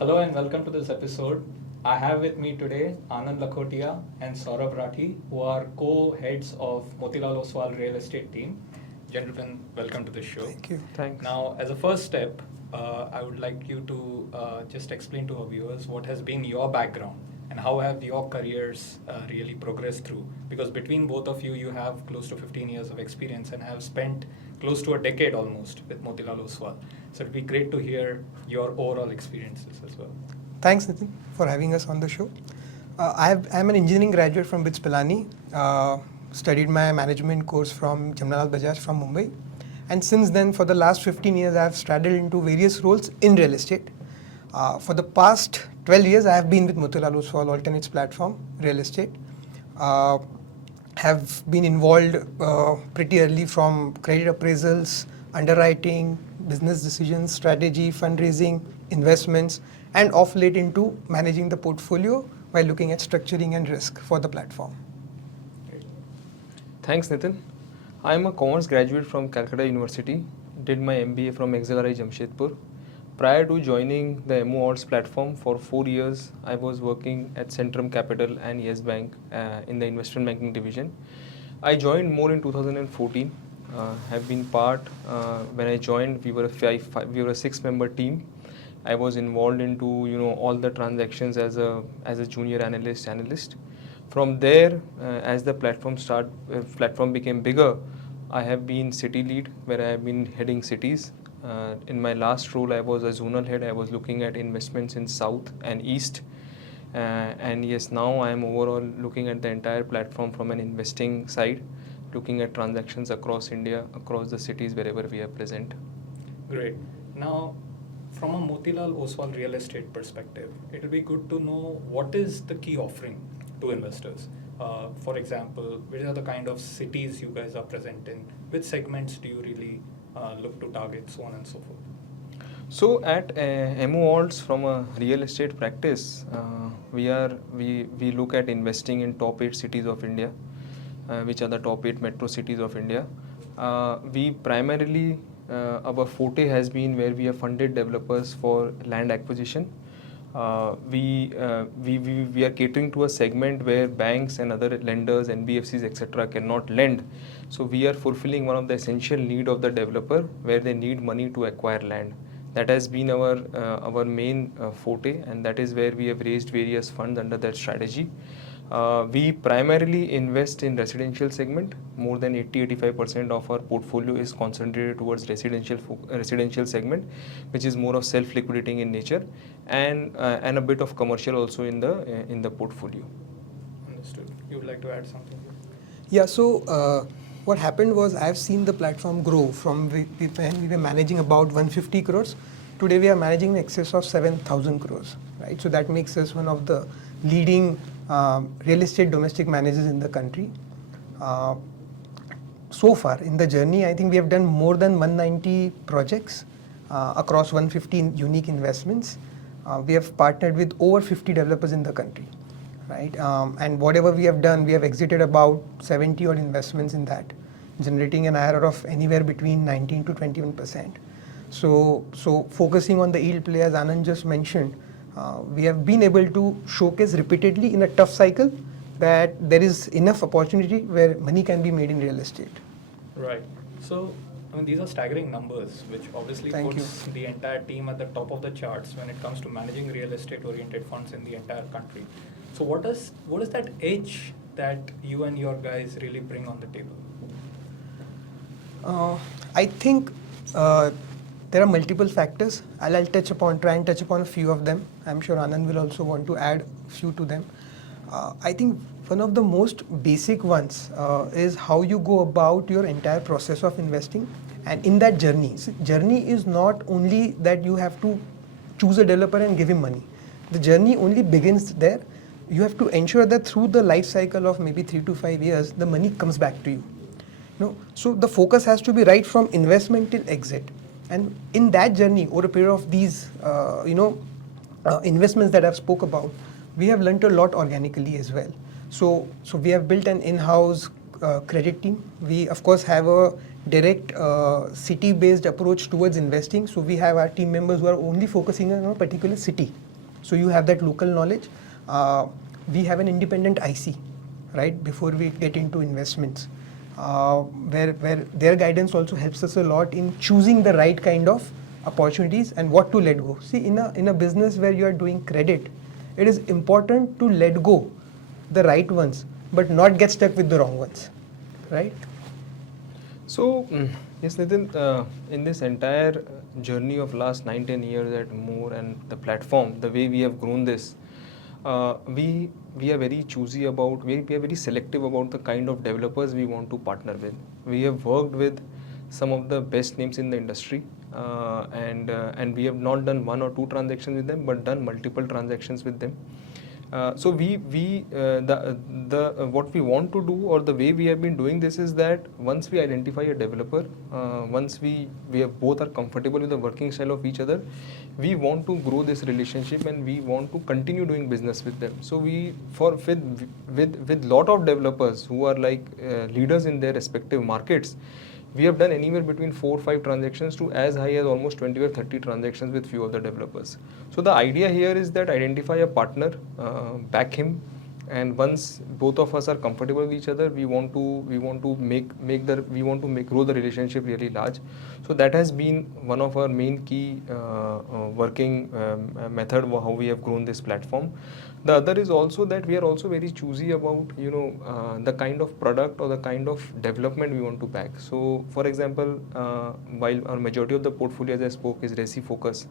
Hello and welcome to this episode. I have with me today Anand Lakhotia and Saurabh Rathi, who are co-heads of Motilal Oswal Real Estate team. Gentlemen, welcome to the show. Thank you. Thanks. Now, as a first step, I would like you to just explain to our viewers what has been your background and how have your careers really progressed through. Because between both of you, you have close to 15 years of experience and have spent close to a decade almost with Motilal Oswal. So it'd be great to hear your overall experiences as well. Thanks, Nitin, for having us on the show. I'm an engineering graduate from BITS Pilani. Studied my management course from Jamnalal Bajaj from Mumbai. And since then, for the last 15 years, I have straddled into various roles in real estate. For the past 12 years, I have been with Motilal Oswal Alternates platform, real estate. Have been involved pretty early from credit appraisals, underwriting, business decisions, strategy, fundraising, investments, and of late into managing the portfolio while looking at structuring and risk for the platform. Thanks, Nitin. I am a commerce graduate from Calcutta University. Did my MBA from XLRI Jamshedpur. Prior to joining the MO Alts platform for 4 years, I was working at Centrum Capital and Yes Bank in the investment banking division. I joined more in 2014. Have been part when I joined. We were a 6-member team. I was involved into all the transactions as a junior analyst. From there, as the platform became bigger, I have been city lead where I have been heading cities. In my last role, I was a zonal head. I was looking at investments in South and East. And yes, now I am overall looking at the entire platform from an investing side, looking at transactions across India, across the cities wherever we are present. Great. Now, from a Motilal Oswal real estate perspective, it will be good to know what is the key offering to investors. For example, which are the kind of cities you guys are present in? Which segments do you really look to target, so on and so forth? So at MO Alts, from a real estate practice, we look at investing in top 8 cities of India, which are the top 8 metro cities of India. We primarily, our forte has been where we have funded developers for land acquisition. We are catering to a segment where banks and other lenders, NBFCs, etc. cannot lend. So we are fulfilling one of the essential need of the developer where they need money to acquire land. That has been our main forte, and that is where we have raised various funds under that strategy. We primarily invest in residential segment. More than 80-85% of our portfolio is concentrated towards residential segment, which is more of self-liquidating in nature, and a bit of commercial also in the portfolio. Understood. You would like to add something? Yeah, so what happened was I've seen the platform grow from when we were managing about 150 crores. Today we are managing in excess of 7,000 crores, right? So that makes us one of the leading real estate domestic managers in the country. So far in the journey, I think we have done more than 190 projects across 150 unique investments. We have partnered with over 50 developers in the country, right? And whatever we have done, we have exited about 70 odd investments in that, generating an IRR of anywhere between 19 to 21%. So focusing on the yield play, as Anand just mentioned, we have been able to showcase repeatedly in a tough cycle that there is enough opportunity where money can be made in real estate. Right. So, I mean, these are staggering numbers, which obviously puts the entire team at the top of the charts when it comes to managing real estate-oriented funds in the entire country. So, what is that edge that you and your guys really bring on the table? I think there are multiple factors. I'll try and touch upon a few of them. I'm sure Anand will also want to add a few to them. I think one of the most basic ones is how you go about your entire process of investing. And in that journey is not only that you have to choose a developer and give him money. The journey only begins there. You have to ensure that through the life cycle of maybe 3 to 5 years, the money comes back to you. So the focus has to be right from investment till exit. And in that journey, over a period of these, investments that I've spoke about, we have learned a lot organically as well. So we have built an in-house credit team. We of course have a direct city-based approach towards investing. So we have our team members who are only focusing on a particular city, So you have that local knowledge. We have an independent IC, right, before we get into investments, where their guidance also helps us a lot in choosing the right kind of opportunities and what to let go. See, in a business where you are doing credit, it is important to let go the right ones, but not get stuck with the wrong ones, right? So, yes, Nitin, in this entire journey of last 9-10 years at More and the platform, the way we have grown this, we are very choosy about, we are very selective about the kind of developers we want to partner with. We have worked with some of the best names in the industry, and we have not done 1 or 2 transactions with them, but done multiple transactions with them. So what we want to do, or the way we have been doing this, is that once we identify a developer, once we have both are comfortable with the working style of each other, we want to grow this relationship and we want to continue doing business with them. So with lot of developers who are like leaders in their respective markets, we have done anywhere between 4 or 5 transactions to as high as almost 20 or 30 transactions with few of the developers. So the idea here is that identify a partner, back him, and once both of us are comfortable with each other, we want to grow the relationship really large. So that has been one of our main key working method how we have grown this platform. The other is also that we are also very choosy about the kind of product or the kind of development we want to back. So for example, while our majority of the portfolio, as I spoke, is Resi focus,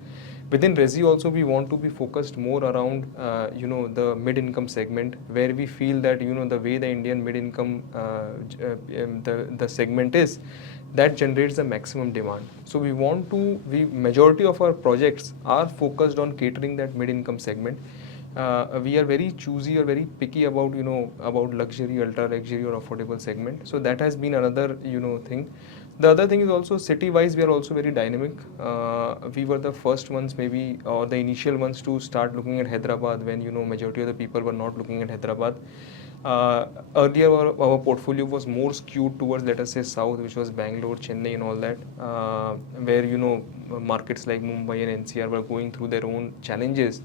within Resi also we want to be focused more around the mid-income segment, where we feel that the way the Indian mid-income the segment is, that generates the maximum demand. So majority of our projects are focused on catering that mid-income segment. We are very choosy or very picky about about luxury, ultra luxury or affordable segment. So that has been another thing. The other thing is also city wise we are also very dynamic. We were the first ones maybe, or the initial ones, to start looking at Hyderabad when majority of the people were not looking at Hyderabad. Earlier our portfolio was more skewed towards, let us say, south, which was Bangalore, Chennai and all that, where markets like Mumbai and NCR were going through their own challenges.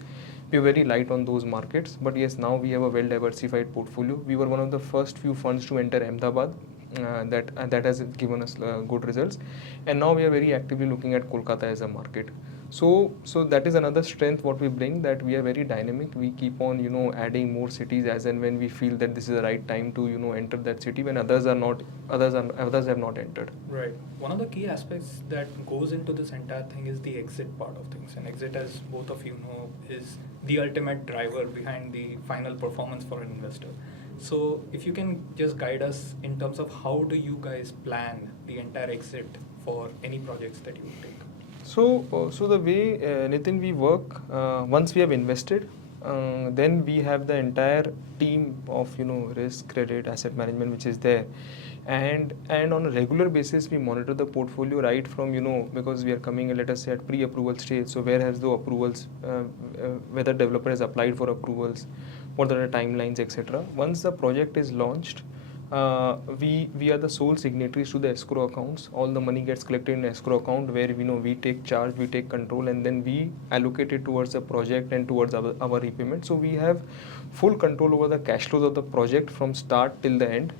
We were very light on those markets, but yes, now we have a well diversified portfolio. We were one of the first few funds to enter Ahmedabad. That has given us good results, and now we are very actively looking at Kolkata as a market. So that is another strength what we bring, that we are very dynamic. We keep on adding more cities as and when we feel that this is the right time to enter that city when others have not entered. Right. One of the key aspects that goes into this entire thing is the exit part of things, and exit, as both of you know, is the ultimate driver behind the final performance for an investor. So if you can just guide us in terms of how do you guys plan the entire exit for any projects that you take? So the way, Nitin, we work, once we have invested, then we have the entire team of risk, credit, asset management which is there, and on a regular basis we monitor the portfolio right from because we are coming, let us say, at pre-approval stage. So where has the approvals, whether developer has applied for approvals, what are the timelines, etc. Once the project is launched, we are the sole signatories to the escrow accounts. All the money gets collected in escrow account, where we take charge, we take control, and then we allocate it towards the project and towards our repayment. So we have full control over the cash flows of the project from start till the end.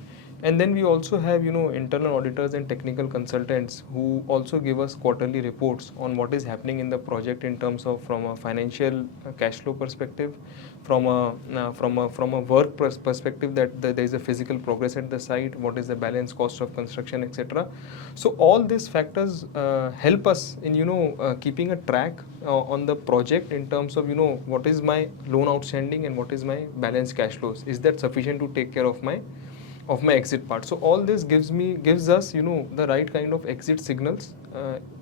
And then we also have internal auditors and technical consultants who also give us quarterly reports on what is happening in the project in terms of from a financial cash flow perspective, from a work perspective, that there is a physical progress at the site, what is the balance cost of construction, etc. So all these factors help us in keeping a track on the project in terms of what is my loan outstanding and what is my balance cash flows. Is that sufficient to take care of my exit part? So all this gives us the right kind of exit signals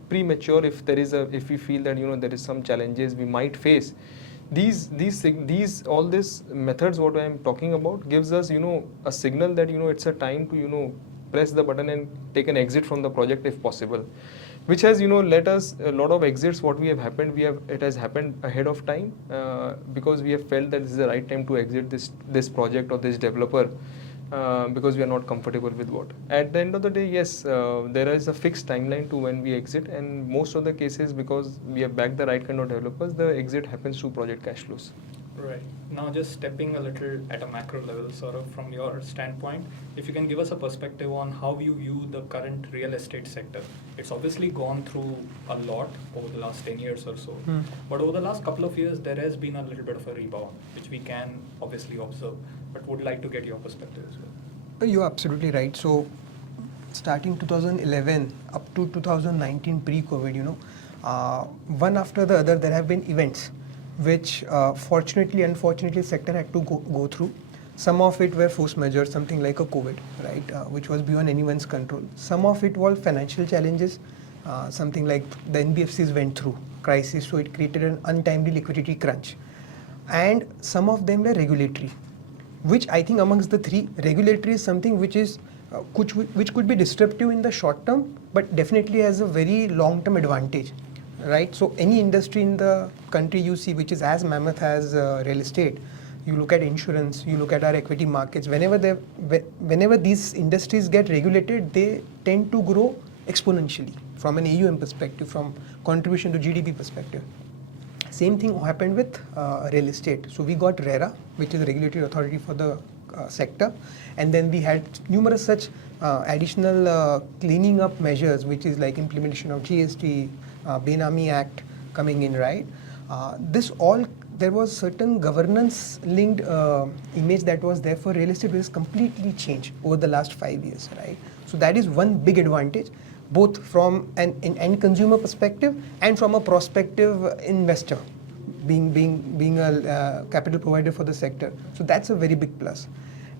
premature. If we feel that there is some challenges we might face, all these methods what I am talking about gives us a signal that it's a time to press the button and take an exit from the project if possible, which has let us a lot of exits what we have happened, it has happened ahead of time, because we have felt that this is the right time to exit this project or this developer, because we are not comfortable with what. At the end of the day, yes, there is a fixed timeline to when we exit, and most of the cases, because we have backed the right kind of developers, the exit happens through project cash flows. Right. Now, just stepping a little at a macro level, sort of from your standpoint, if you can give us a perspective on how you view the current real estate sector. It's obviously gone through a lot over the last 10 years or so. But over the last couple of years, there has been a little bit of a rebound, which we can obviously observe. But would like to get your perspective as well. You're absolutely right. So, starting 2011 up to 2019 pre-COVID, one after the other, there have been events which fortunately, unfortunately, sector had to go through. Some of it were force majeure, something like a COVID, right, which was beyond anyone's control. Some of it was financial challenges, something like the NBFCs went through crisis, so it created an untimely liquidity crunch. And some of them were regulatory, which I think amongst the three, regulatory is something which is which could be disruptive in the short term, but definitely has a very long-term advantage, right? So any industry in the country you see which is as mammoth as real estate, you look at insurance, you look at our equity markets, whenever these industries get regulated, they tend to grow exponentially from an AUM perspective, from contribution to GDP perspective. Same thing happened with real estate. So we got RERA, which is a regulatory authority for the sector, and then we had numerous such additional cleaning up measures, which is like implementation of GST, Benami Act coming in, right? There was certain governance linked image that was there for real estate, which has completely changed over the last 5 years, right? So that is one big advantage, both from an end consumer perspective and from a prospective investor being a capital provider for the sector. So that's a very big plus.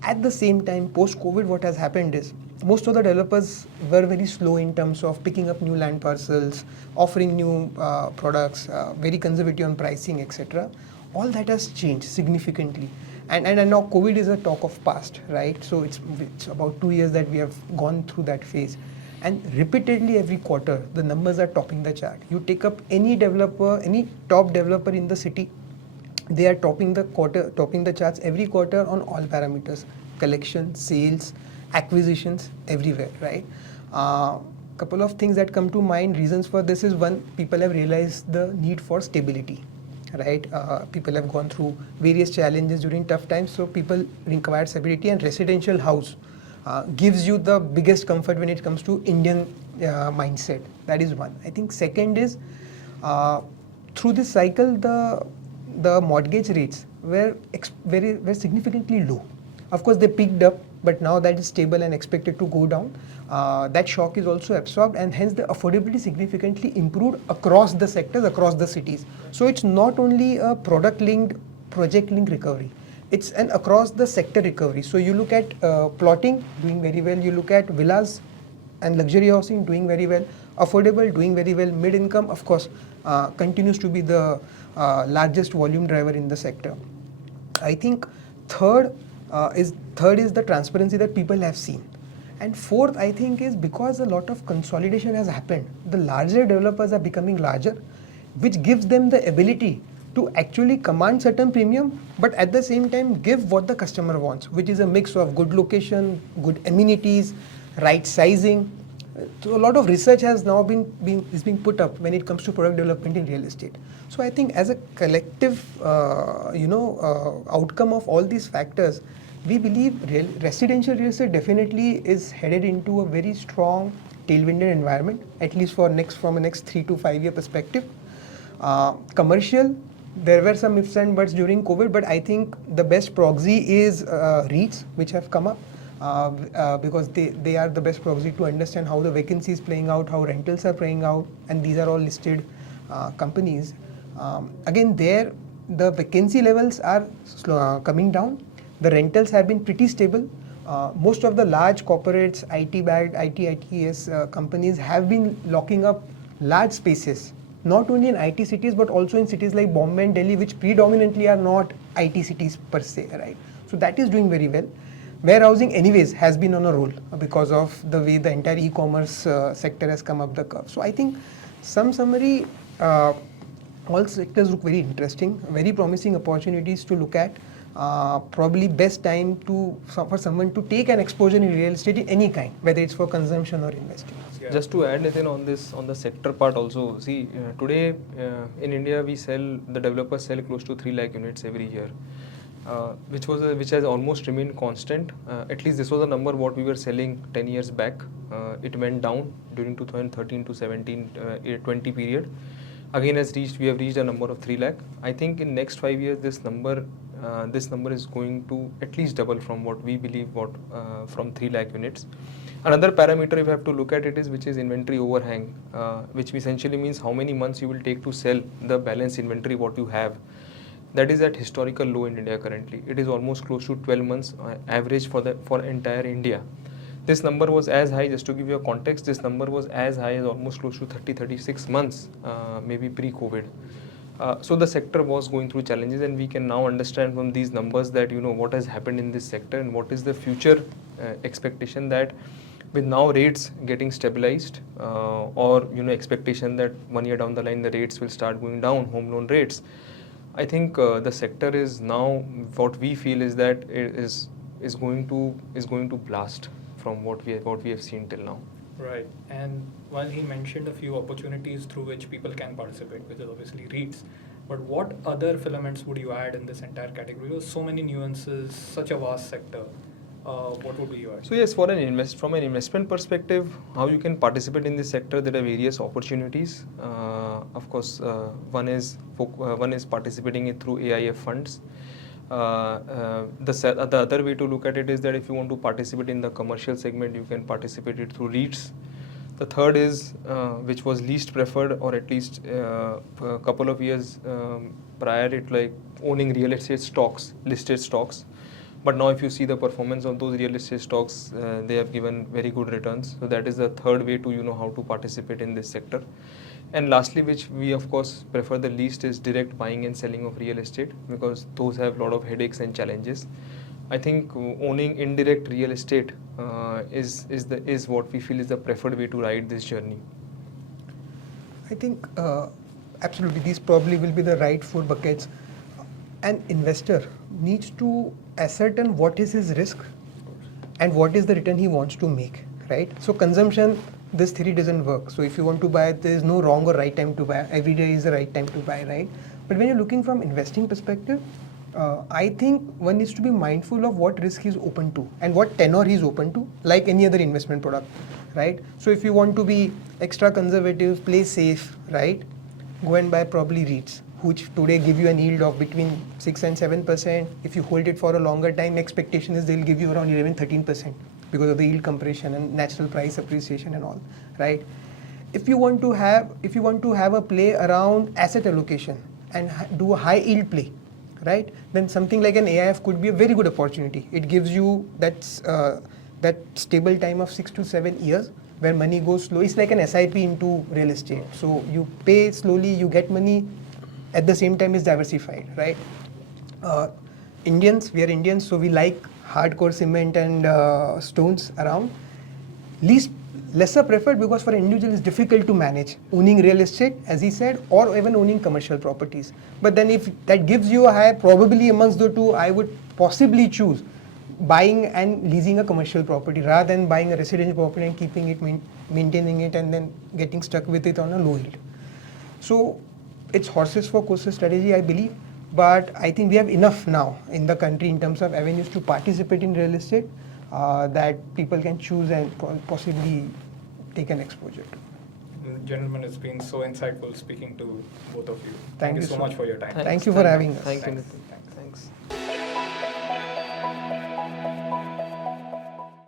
At the same time, post-COVID, what has happened is most of the developers were very slow in terms of picking up new land parcels, offering new products, very conservative on pricing, etc. All that has changed significantly. And now COVID is a talk of past, right? So it's about 2 years that we have gone through that phase. And repeatedly every quarter, the numbers are topping the chart. You take up any developer, any top developer in the city, they are topping the charts every quarter on all parameters: collection, sales, acquisitions, everywhere, right? Couple of things that come to mind. Reasons for this is, one, people have realized the need for stability, right? People have gone through various challenges during tough times, so people require stability, and residential house gives you the biggest comfort when it comes to Indian mindset. That is one. I think second is, through this cycle, the mortgage rates were significantly low. Of course, they picked up, but now that is stable and expected to go down. That shock is also absorbed, and hence the affordability significantly improved across the sectors, across the cities. So it's not only a product-linked, project-linked recovery. It's an across the sector recovery. So you look at plotting doing very well, you look at villas and luxury housing doing very well, affordable doing very well, mid-income, of course, continues to be the largest volume driver in the sector. I think third is the transparency that people have seen. And fourth, I think, is because a lot of consolidation has happened, the larger developers are becoming larger, which gives them the ability to actually command certain premium, but at the same time give what the customer wants, which is a mix of good location, good amenities, right sizing. So a lot of research has now been put up when it comes to product development in real estate. So I think as a collective, outcome of all these factors, we believe residential real estate definitely is headed into a very strong tailwinded environment, at least from a next 3 to 5 year perspective. Commercial, there were some ifs and buts during COVID, but I think the best proxy is REITs, which have come up because they are the best proxy to understand how the vacancy is playing out, how rentals are playing out, and these are all listed companies. Again, there the vacancy levels are coming down. The rentals have been pretty stable. Most of the large corporates, IT-backed, ITES companies have been locking up large spaces, not only in IT cities, but also in cities like Bombay and Delhi, which predominantly are not IT cities per se, right? So that is doing very well. Warehousing anyways has been on a roll because of the way the entire e-commerce sector has come up the curve. So I think some summary, all sectors look very interesting, very promising opportunities to look at. probably best time for someone to take an exposure in real estate in any kind, whether it's for consumption or investing. Yeah. Just to add, Nitin, on the sector part also, see, today in India the developers sell close to 3 lakh units every year, which has almost remained constant. At least this was a number what we were selling 10 years back. It went down during 2013 to 17, 20 period. Again, we have reached a number of 3 lakh. I think in next 5 years, this number is going to at least double from what we believe from 3 lakh units. Another parameter if you have to look at it is which is inventory overhang, which essentially means how many months you will take to sell the balance inventory what you have. That is at historical low in India currently. It is almost close to 12 months average for entire India. This number was as high, just to give you a context, this number was as high as almost close to 36 months, maybe pre-COVID. So the sector was going through challenges, and we can now understand from these numbers that what has happened in this sector and what is the future expectation, that with now rates getting stabilized or expectation that 1 year down the line the rates will start going down, home loan rates. I think the sector is now, what we feel is that it is going to blast from what we have seen till now. Right. And while he mentioned a few opportunities through which people can participate, which is obviously REITs, but what other filaments would you add in this entire category? There's so many nuances, such a vast sector. What would be yours? So yes, from an investment perspective, how you can participate in this sector, there are various opportunities. Of course, one is participating it through AIF funds. The other way to look at it is that if you want to participate in the commercial segment, you can participate it through REITs. The third is, which was least preferred, or at least a couple of years prior, it like owning real estate stocks, listed stocks. But now if you see the performance of those real estate stocks, they have given very good returns. So that is the third way to how to participate in this sector. And lastly, which we of course prefer the least, is direct buying and selling of real estate, because those have a lot of headaches and challenges. I think owning indirect real estate is what we feel is the preferred way to ride this journey. I think absolutely these probably will be the right 4 buckets. An investor needs to ascertain what is his risk and what is the return he wants to make, right? So consumption, this theory doesn't work. So if you want to buy, there is no wrong or right time to buy. Every day is the right time to buy, right? But when you're looking from investing perspective, I think one needs to be mindful of what risk he's open to and what tenor he's open to, like any other investment product, right? So if you want to be extra conservative, play safe, right? Go and buy probably REITs, which today give you an yield of between 6 and 7%. If you hold it for a longer time, expectation is they'll give you around 11-13% because of the yield compression and natural price appreciation and all, right? If you want to have a play around asset allocation and do a high yield play, right? Then something like an AIF could be a very good opportunity. It gives you that stable time of 6 to 7 years where money goes slow. It's like an SIP into real estate. So you pay slowly, you get money. At the same time, it's diversified, right? We are Indians, so we like hardcore cement and stones around. Lesser preferred because for an individual it's difficult to manage owning real estate, as he said, or even owning commercial properties. But then if that gives you a high, probably amongst the two, I would possibly choose buying and leasing a commercial property rather than buying a residential property and keeping it, maintaining it, and then getting stuck with it on a low yield. So it's horses for courses strategy, I believe. But I think we have enough now in the country in terms of avenues to participate in real estate that people can choose and possibly take an exposure to. Gentlemen, it's been so insightful speaking to both of you. Thank you so so much for your time. Thank you for having us. Thank you, Thanks. Nitin.